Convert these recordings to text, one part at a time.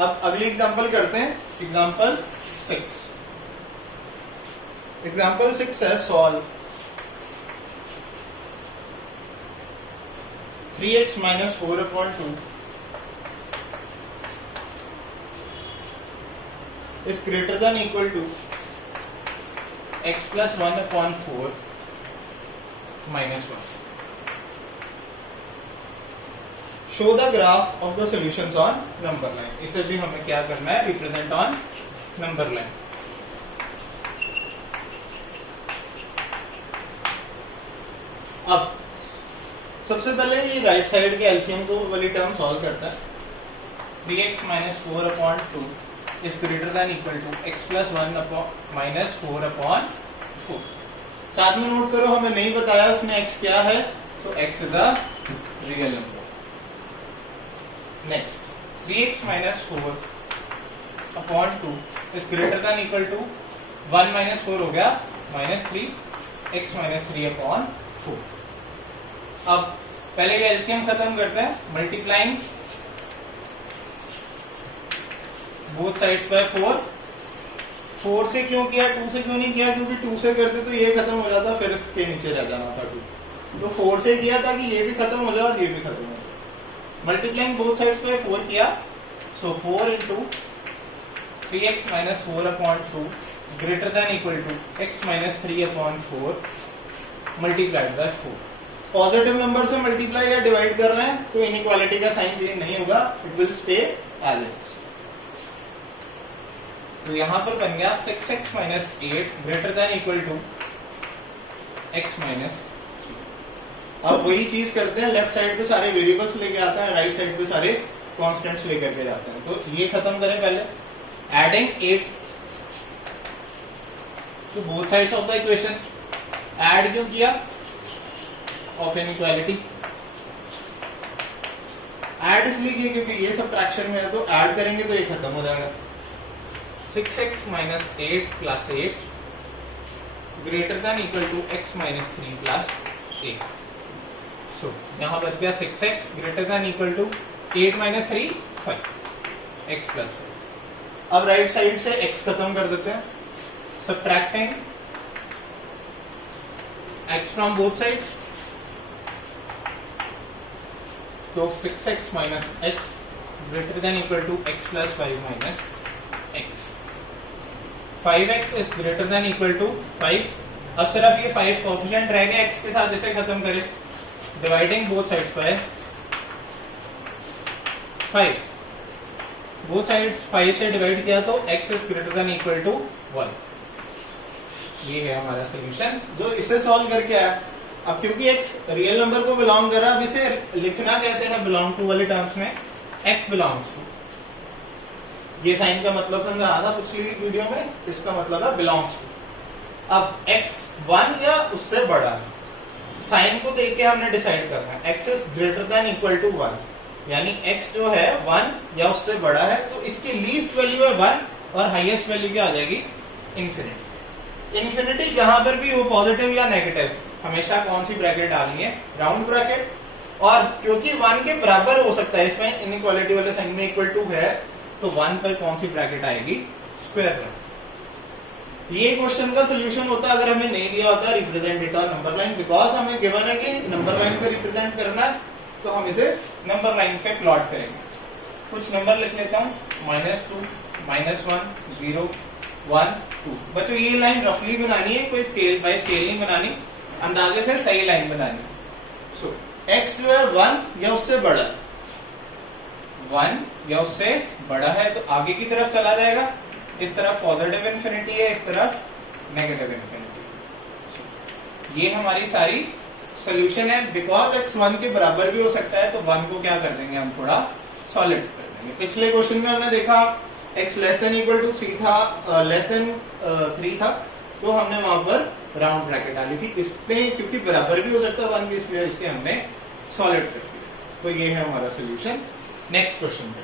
अब अगली एग्जांपल करते हैं, एग्जांपल 6। एग्जांपल 6 है solve 3x minus 4/2 is greater than equal to x plus 1/4 minus 1. Show the graph of the solutions on number line. इसे भी हमें क्या करना है, रिप्रेजेंट ऑन नंबर लाइन। अब सबसे पहले ये राइट साइड के एलसीएम को वाली टर्म सॉल्व करता है। 3x minus 4/2 is greater than equal to x plus 1 minus 4/4। साथ में नोट करो, हमें नहीं बताया उसने x क्या है, so x is a real number। next 3x minus 4/2 is greater than equal to 1 minus 4 हो गया minus 3 x minus 3/4। अब पहले ये एलसीएम खत्म करते हैं, मल्टीप्लाइंग बोथ साइड्स बाय 4 से क्यों किया, 2 से क्यों नहीं किया, क्योंकि 2 से करते तो ये खत्म हो जाता, फिर इसके नीचे रह जाना था 2, तो 4 से किया ताकि ये भी खत्म हो जाए और ये भी खत्म हो जाए। मल्टीप्लाइंग बोथ साइड्स बाय 4 किया, सो 4 into 3x minus 4/2 greater than equal to x minus 3/4 multiplied by 4। Positive number से मल्टीप्लाई या डिवाइड कर रहे हैं तो इनइक्वालिटी का साइन चेंज नहीं होगा, it will stay as it is. तो यहां पर बन गया 6x minus 8 greater than equal to x minus 3। अब वही चीज करते हैं, लेफ्ट साइड पे सारे वेरिएबल्स लेके आते हैं, राइट साइड पे सारे कॉन्स्टेंट्स लेकर के जाते हैं। तो ये खत्म करें पहले, adding 8 to both sides of the equation. Add क्यों किया, ऑफ इनइक्वालिटी। ऐड इसलिए किया क्योंकि ये सबट्रैक्शन में है, तो ऐड करेंगे तो ये खत्म हो जाएगा। 6x minus 8 plus 8 greater than equal to x minus 3 plus 8। so यहां बच गया 6x greater than equal to 8 minus 3 5 x plus 5। अब राइट साइड से x खत्म कर देते हैं, subtracting x from both sides। तो 6x minus x greater than equal to x plus 5 minus x। 5x is greater than equal to 5। अब सिर्फ ये 5 कोएफिशिएंट रह गया x के साथ, इसे खत्म करें, dividing both sides by 5। Both sides 5 से डिवाइड किया तो x is greater than equal to 1। ये है हमारा सॉल्यूशन जो इसे सॉल्व करके आया। अब क्योंकि x रियल नंबर को बिलोंग कर रहा है, अब इसे लिखना कैसे है बिलोंग टू वाले टर्म्स में, x बिलोंग्स टू। ये साइन का मतलब समझा था पिछली वीडियो में, इसका मतलब है बिलोंग्स टू। अब x 1 या उससे बड़ा है, साइन को देख के हमने डिसाइड करना है। x is greater than equal to 1, यानी x जो है 1 या उससे बड़ा है, तो इसकी लीस्ट वैल्यू है 1 और हाईएस्ट वैल्यू क्या आ जाएगी, इन्फिनिटी। इन्फिनिटी जहां पर भी हो, पॉजिटिव या नेगेटिव, हमेशा कौन सी ब्रैकेट डालनी है, राउंड ब्रैकेट। और क्योंकि 1 के बराबर हो सकता है, इसमें इनइक्वालिटी वाले साइन में इक्वल टू है, तो 1 पर कौन सी ब्रैकेट आएगी, स्क्वायर ब्रैकेट। ये क्वेश्चन का सोल्यूशन होता अगर हमें नहीं दिया होता represent it on number line. Because हमें गिवन है कि नंबर लाइन पे रिप्रेजेंट करना है, तो हम इसे नंबर लाइन पे प्लॉट करेंगे। कुछ नंबर लिख लेता हूँ, -2 -1 0 1 2। बच्चों ये लाइन रफली बनानी है, कोई स्केल बाय स्केल नहीं बनानी, अंदाजे से सही लाइन बनानी। सो x जो है 1 या उससे बड़ा, 1 या उससे बड़ा है तो आगे की तरफ चला जाएगा। इस तरफ पॉजिटिव इन्फिनिटी है, इस तरफ नेगेटिव इन्फिनिटी। ये हमारी सारी सोल्यूशन है। बिकॉज x 1 के बराबर भी हो सकता है, तो 1 को क्या कर देंगे हम, थोड़ा सॉलिड कर देंगे। पिछले क्वेश्चन में हमने देखा x less than equal to 3 था, लेस देन 3 था, तो हमने वहां पर राउंड ब्रैकेट डाली थी। इसमें क्योंकि बराबर भी हो सकता है 1 भी, इसलिए इसे हमने सॉलिड कर दिया। सो ये है हमारा सोल्यूशन। नेक्स्ट क्वेश्चन पे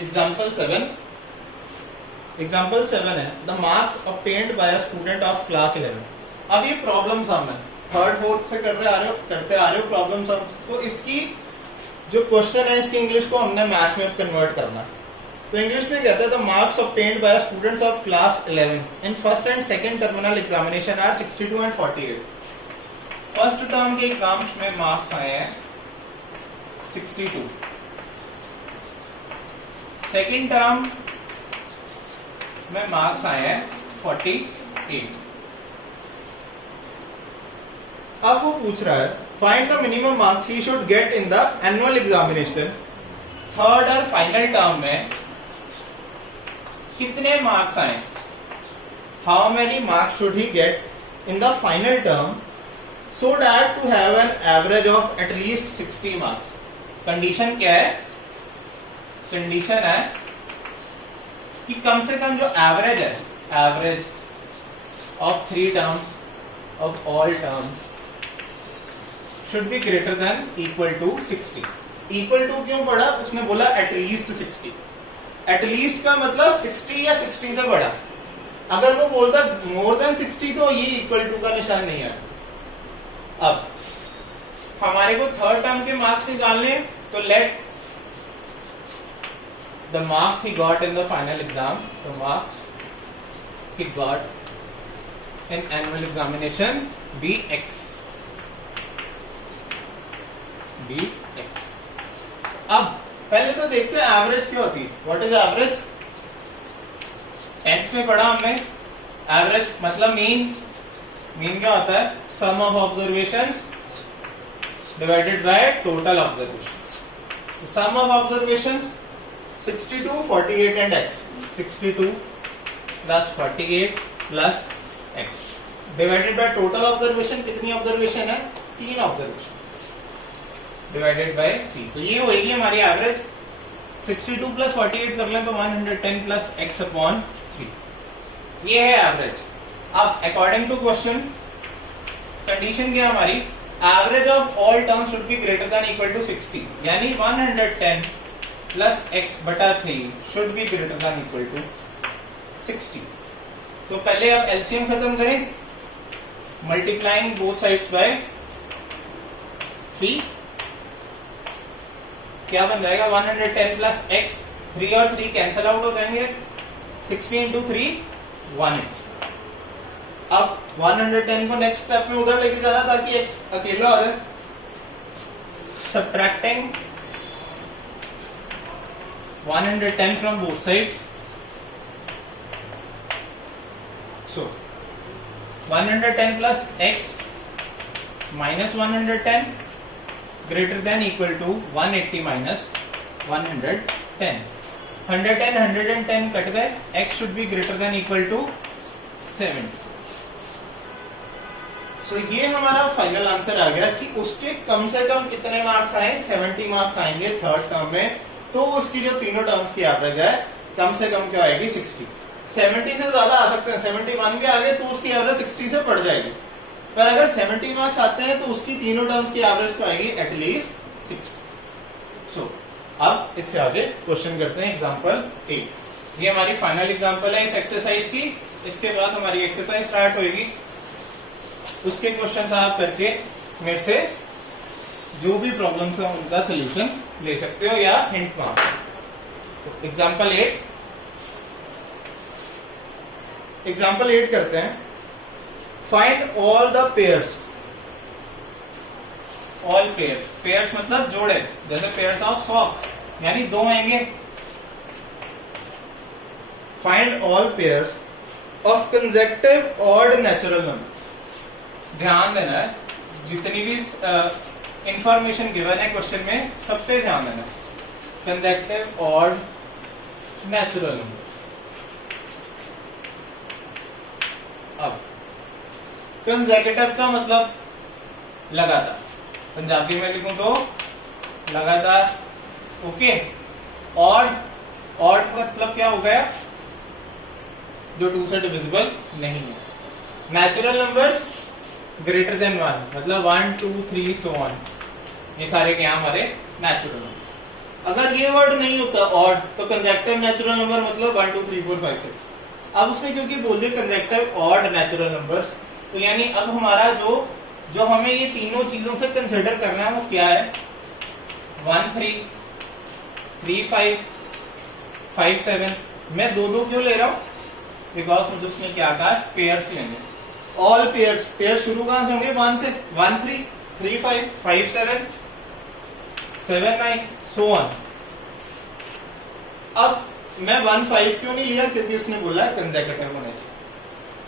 एग्जाम्पल 7। एग्जाम्पल 7 है, the marks obtained by a student of class 11। अब ये प्रॉब्लम सम है, थर्ड फोर्थ से करते आ रहे हो प्रॉब्लम सम। तो इसकी जो क्वेश्चन है इसकी इंग्लिश को हमने मैथ्स में कन्वर्ट करना। तो इंग्लिश में कहते हैं the marks obtained by students of class 11 in first and second terminal examination are 62 and 48। First term के एग्जाम्स में मार्क्स आए हैं 62, सेकंड टर्म में मार्क्स आए हैं 48। अब वो पूछ रहा है find the minimum marks he should get in the annual examination. Third और फाइनल टर्म में कितने मार्क्स आए, how many marks should he get in the final term so that to have an average of at least 60 marks. Condition क्या है, condition है कि कम से कम जो एवरेज है, average of 3 terms of all terms should be greater than equal to 60। Equal to क्यों पढ़ा, उसने बोला एटलीस्ट 60। एटलीस्ट का मतलब 60 या 60 से बड़ा। अगर वो बोलता मोर देन 60 तो ये इक्वल टू का निशान नहीं है। अब हमारे को थर्ड टर्म के मार्क्स निकालने, तो late the marks he got in the final exam, the marks he got in annual examination be x, be x। अब पहले तो देखते हैं एवरेज क्या होती है। व्हाट इज एवरेज, 10th में पढ़ा हमने। एवरेज मतलब मीन, मीन क्या होता है, sum of observations divided by total observations. Sum of observations 62, 48 and x, 62 plus 48 plus x divided by total observation. कितनी ऑब्जर्वेशन है, 3 ऑब्जर्वेशन डिवाइडेड बाय 3। तो ये होगी हमारी एवरेज। 62 प्लस 48 कर लें तो 110 प्लस x अपॉन 3, ये है एवरेज। अब अकॉर्डिंग टू क्वेश्चन कंडीशन क्या हमारी, average of all terms should be greater than equal to 60, यानी 110 प्लस x बटा 3 should be greater than equal to 60। तो पहले आप एलसीएम खत्म करें, मल्टीप्लाइंग बोथ साइड्स बाय 3, क्या बन जाएगा 110 प्लस x, 3 और 3 कैंसल आउट हो जाएंगे, 60 इंटू 3 180। अब 110 को नेक्स्ट स्टेप में उधर लेके जाना ताकि x अकेला हो जाए। Subtracting 110 from both sides, so 110 plus x minus 110 greater than equal to 180 minus 110। 110 110 cut गए, x should be greater than equal to 70। so ये हमारा फाइनल आंसर आ गया कि उसके कम से कम कितने मार्क्स आए, 70 मार्क्स आएंगे थर्ड टर्म में। तो उसकी जो तीनों टर्म्स की एवरेज है कम से कम क्या आएगी, 60। 70 से ज्यादा आ सकते हैं, 71 के आगे तो उसकी एवरेज 60 से बढ़ जाएगी। पर अगर 70 मार्क्स आते हैं तो उसकी तीनों टर्म्स की एवरेज तो आएगी एटलीस्ट 60। सो अब इससे आगे क्वेश्चन करते हैं एग्जांपल 8। ये हमारी फाइनल एग्जांपल है इस एक्सरसाइज की। इसके बाद हमारी एक्सरसाइज स्टार्ट होगी, उसके क्वेश्चन आप करके मेरे से जो भी प्रॉब्लम्स है उनका सोल्यूशन ले सकते हो या हिंट मार। तो एग्जांपल 8 करते हैं। Find all the pairs, all pairs, pairs मतलब जोड़े, जैसे पेयर्स ऑफ सॉक्स यानी 2 आएंगे। Find all pairs of consecutive odd natural number. ध्यान देना है, जितनी भी इंफॉर्मेशन गिवन है क्वेश्चन में सब पे ध्यान देना। Consecutive odd natural number. अब कंसेक्यूटिव का मतलब लगातार, पंजाबी में लिखूं तो लगातार, ओके। ऑड, ऑड का मतलब क्या हो गया, जो 2 से डिविजिबल नहीं है। नेचुरल नंबर्स ग्रेटर देन 1 मतलब 1 2 3 सो ऑन, ये सारे क्या हमारे नेचुरल नंबर। अगर ये वर्ड नहीं होता ऑड तो कंसेक्टिव नेचुरल नंबर मतलब 1 2 3 4 5 6। अब उसने क्योंकि बोल दिया कंसेक्टिव ऑड नेचुरल नंबर्स, तो यानी अब हमारा जो हमें ये तीनों चीजों से कंसिडर करना है वो क्या है, 1 3 3 5 5 7। मैं दो क्यों ले रहा हूं, बिकॉज मुझे उसने क्या कहा, पेयर्स लेने, ऑल पेयर्स। पेयर शुरू कहां से होंगे, 1 से, 1 3 3 5 5 7 7 9 सो ऑन। अब मैं 1 5 क्यों नहीं लिया, क्योंकि उसने बोला कंसेक्यूटिव होने चाहिए।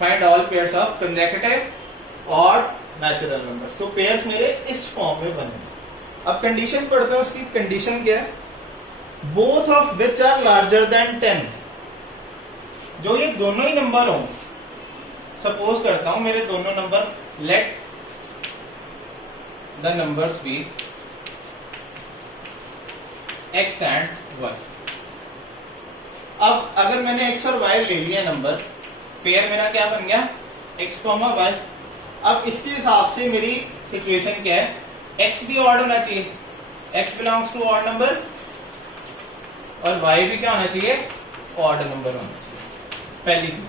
Find all pairs of consecutive odd natural numbers. तो पेयर्स मेरे इस फॉर्म में बने। अब कंडीशन पढ़ते हैं, उसकी कंडीशन क्या है, both of which are larger than 10। जो ये दोनों ही नंबर हो, सपोज करता हूं मेरे दोनों नंबर, let the numbers be x and y। अब अगर मैंने x और y ले लिया नंबर, पेयर मेरा क्या बन गया, x, y। अब इसके हिसाब से मेरी सिचुएशन क्या है, x भी ऑड होना चाहिए, x belongs to odd number, और y भी क्या होना चाहिए, ऑड नंबर होना चाहिए, पहली चीज।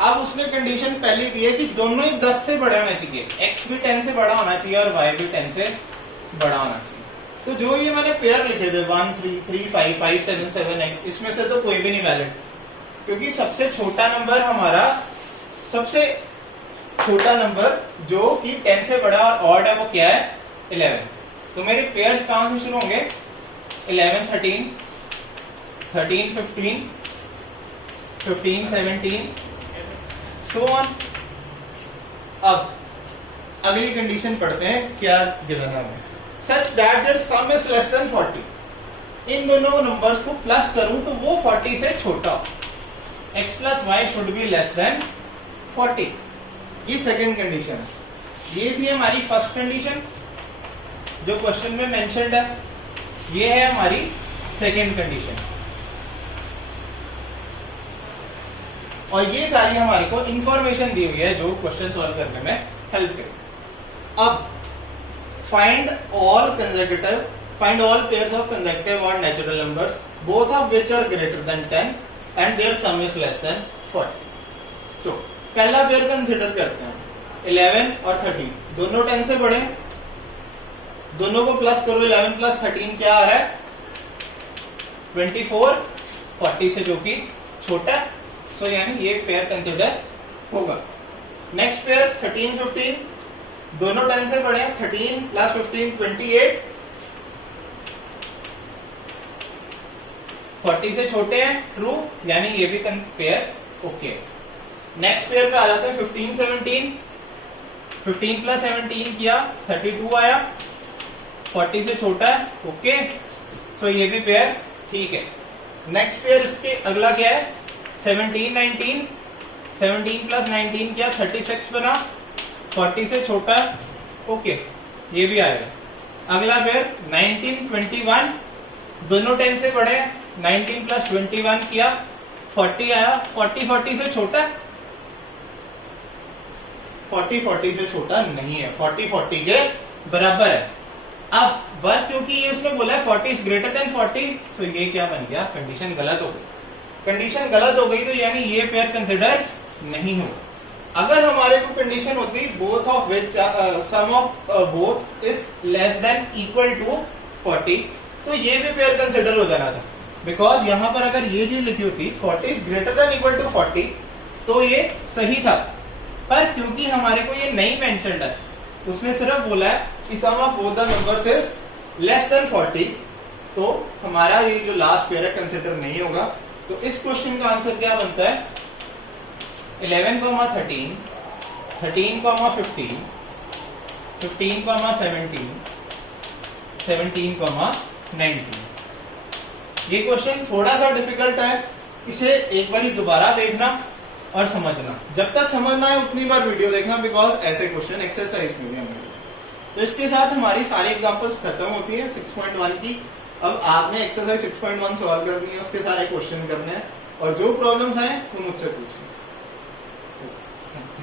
अब उसने कंडीशन पहली दी है कि दोनों ही 10 से बड़े होने चाहिए, x भी 10 से बड़ा होना चाहिए और y भी 10 से बड़ा होना चाहिए। तो जो ये मैंने पेयर लिखे थे 1 3 3 5 5 7 7 8, इसमें से तो कोई भी नहीं वैलिड, क्योंकि सबसे छोटा नंबर हमारा, सबसे छोटा नंबर जो कि 10 से बड़ा और ऑड है वो क्या है, 11। तो मेरे पेयर्स कहां से शुरू होंगे, 11 13 13 15 15 17 सो ऑन। अब अगली कंडीशन पढ़ते हैं, क्या गिवन है, such that their sum is less than 40। इन दोनों नंबर्स को प्लस करूं तो वो 40 से छोटा हो, x plus why should be less than 40। ये सेकंड कंडीशन है। ये थी हमारी फर्स्ट कंडीशन जो क्वेश्चन में मेंशन्ड है, ये है हमारी सेकंड कंडीशन, और ये सारी हमारे को इंफॉर्मेशन दी हुई है जो क्वेश्चन सॉल्व करने में हेल्प करे। अब find all consecutive, find all pairs of consecutive odd natural numbers both of which are greater than 10 and their sum is less than 40। तो पहला पेयर कंसिडर करते हैं, 11 और 13 दोनों 10 से बड़े हैं, दोनों को प्लस करो, 11 प्लस 13 क्या आ रहा है, 24, 40 से जो कि छोटा है, सो यानी ये पेयर कंसिडर होगा। नेक्स्ट पेयर 13 15 दोनों 10 से बड़े हैं, 13 प्लस 15 28, 40 से छोटे हैं, ट्रू, यानी ये भी पेयर ओके। नेक्स्ट पेयर पे आ जाते हैं 15 17, 15 प्लस 17 किया 32 आया, 40 से छोटा है, ओके, तो ये भी पेयर ठीक है। नेक्स्ट पेयर इसके अगला क्या है, 17 19, 17 प्लस 19 किया 36 बना, 40 से छोटा है, ओके, ये भी आएगा। अगला पेयर 19 21 दोनों 10 से बड़े हैं, 19 प्लस 21 किया 40 आया, 40 40 से छोटा है, 40 40 से छोटा नहीं है, 40 40 के बराबर है। अब वर्क क्योंकि ये उसने बोला है 40 इज ग्रेटर देन 40, तो ये क्या बन गया, कंडीशन गलत हो गई। कंडीशन गलत हो गई तो यानी ये पेयर कंसिडर नहीं होगा। अगर हमारे को कंडीशन होती both of which sum of both is less than equal to 40, तो ये भी पेयर कंसिडर हो जाना था, बिकॉज यहां पर अगर ये चीज लिखी होती 40 is greater than equal to 40 तो ये सही था, पर क्योंकि हमारे को ये नहीं मेंशन्ड है, उसने सिर्फ बोला है कि sum of both the numbers is less than 40, तो हमारा ये जो लास्ट पेयर है कंसिडर नहीं होगा। तो इस क्वेश्चन का आंसर क्या बनता है, 11, 13, 13, 15, 15, 17, 17, 19। ये क्वेश्चन थोड़ा सा डिफिकल्ट है, इसे एक बार दोबारा देखना और समझना, जब तक समझना है उतनी बार वीडियो देखना, बिकॉज ऐसे क्वेश्चन एक्सरसाइज में भी होंगे। तो इसके साथ हमारी सारी एग्जांपल्स खत्म होती है 6.1 की। अब आपने एक्सरसाइज 6.1 सॉल्व करनी है, उसके सारे क्वेश्चन करने हैं, और जो प्रॉब्लम्स आए वो मुझसे पूछिए।